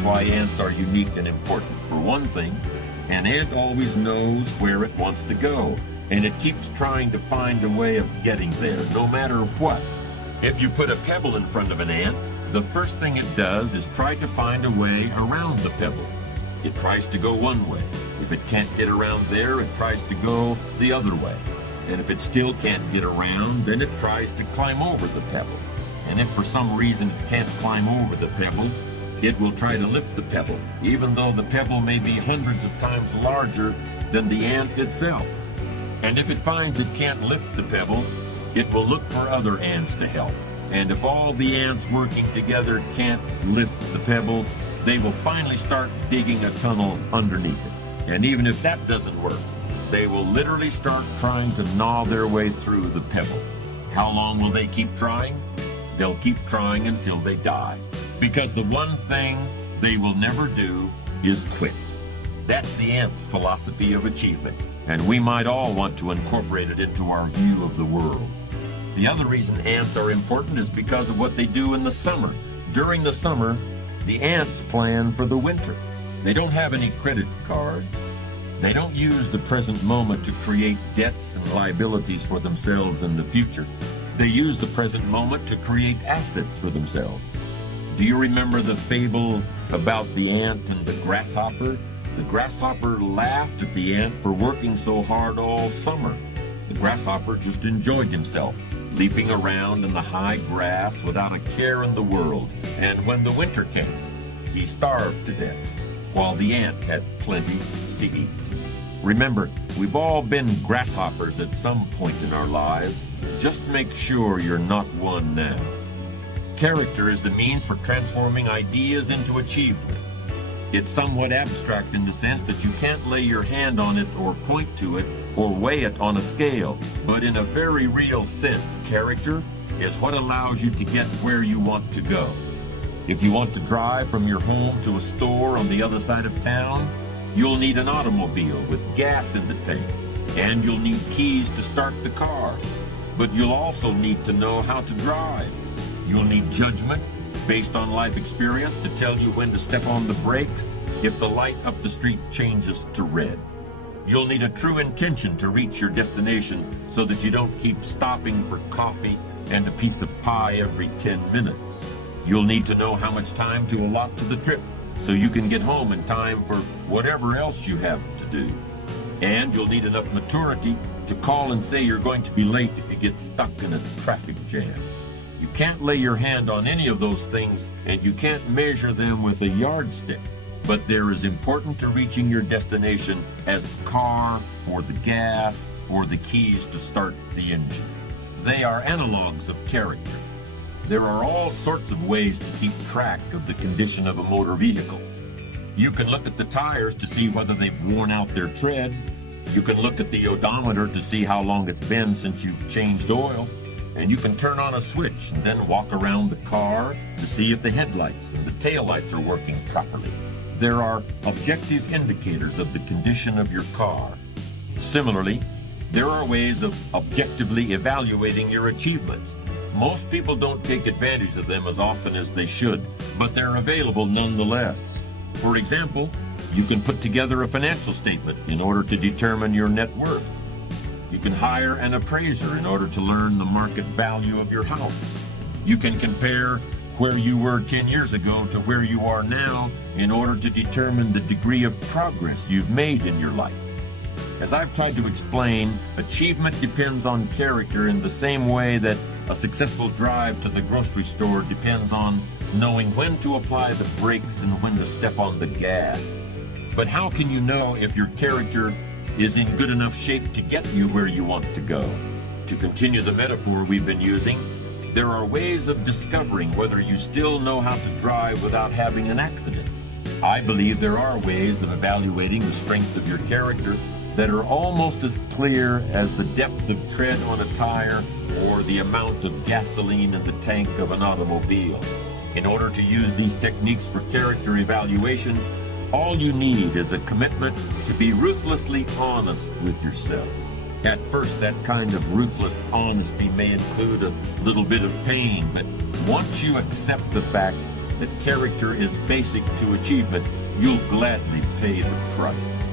That's why ants are unique and important. For one thing, an ant always knows where it wants to go, and it keeps trying to find a way of getting there, no matter what. If you put a pebble in front of an ant, the first thing it does is try to find a way around the pebble. It tries to go one way. If it can't get around there, it tries to go the other way. And if it still can't get around, then it tries to climb over the pebble. And if for some reason it can't climb over the pebble, it will try to lift the pebble, even though the pebble may be hundreds of times larger than the ant itself. And if it finds it can't lift the pebble, it will look for other ants to help. And if all the ants working together can't lift the pebble, they will finally start digging a tunnel underneath it. And even if that doesn't work, they will literally start trying to gnaw their way through the pebble. How long will they keep trying? They'll keep trying until they die. Because the one thing they will never do is quit. That's the ant's philosophy of achievement, and we might all want to incorporate it into our view of the world. The other reason ants are important is because of what they do in the summer. During the summer, the ants plan for the winter. They don't have any credit cards. They don't use the present moment to create debts and liabilities for themselves in the future. They use the present moment to create assets for themselves. Do you remember the fable about the ant and the grasshopper? The grasshopper laughed at the ant for working so hard all summer. The grasshopper just enjoyed himself, leaping around in the high grass without a care in the world. And when the winter came, he starved to death, while the ant had plenty to eat. Remember, we've all been grasshoppers at some point in our lives. Just make sure you're not one now. Character is the means for transforming ideas into achievements. It's somewhat abstract in the sense that you can't lay your hand on it or point to it or weigh it on a scale. But in a very real sense, character is what allows you to get where you want to go. If you want to drive from your home to a store on the other side of town, you'll need an automobile with gas in the tank, and you'll need keys to start the car. But you'll also need to know how to drive. You'll need judgment based on life experience to tell you when to step on the brakes if the light up the street changes to red. You'll need a true intention to reach your destination so that you don't keep stopping for coffee and a piece of pie every 10 minutes. You'll need to know how much time to allot to the trip so you can get home in time for whatever else you have to do. And you'll need enough maturity to call and say you're going to be late if you get stuck in a traffic jam. You can't lay your hand on any of those things, and you can't measure them with a yardstick. But they're as important to reaching your destination as the car, or the gas, or the keys to start the engine. They are analogs of character. There are all sorts of ways to keep track of the condition of a motor vehicle. You can look at the tires to see whether they've worn out their tread. You can look at the odometer to see how long it's been since you've changed oil. And you can turn on a switch and then walk around the car to see if the headlights and the taillights are working properly. There are objective indicators of the condition of your car. Similarly, there are ways of objectively evaluating your achievements. Most people don't take advantage of them as often as they should, but they're available nonetheless. For example, you can put together a financial statement in order to determine your net worth. You can hire an appraiser in order to learn the market value of your house. You can compare where you were 10 years ago to where you are now in order to determine the degree of progress you've made in your life. As I've tried to explain, achievement depends on character in the same way that a successful drive to the grocery store depends on knowing when to apply the brakes and when to step on the gas. But how can you know if your character is in good enough shape to get you where you want to go? To continue the metaphor we've been using, there are ways of discovering whether you still know how to drive without having an accident. I believe there are ways of evaluating the strength of your character that are almost as clear as the depth of tread on a tire or the amount of gasoline in the tank of an automobile. In order to use these techniques for character evaluation, all you need is a commitment to be ruthlessly honest with yourself. At first, that kind of ruthless honesty may include a little bit of pain, but once you accept the fact that character is basic to achievement, you'll gladly pay the price.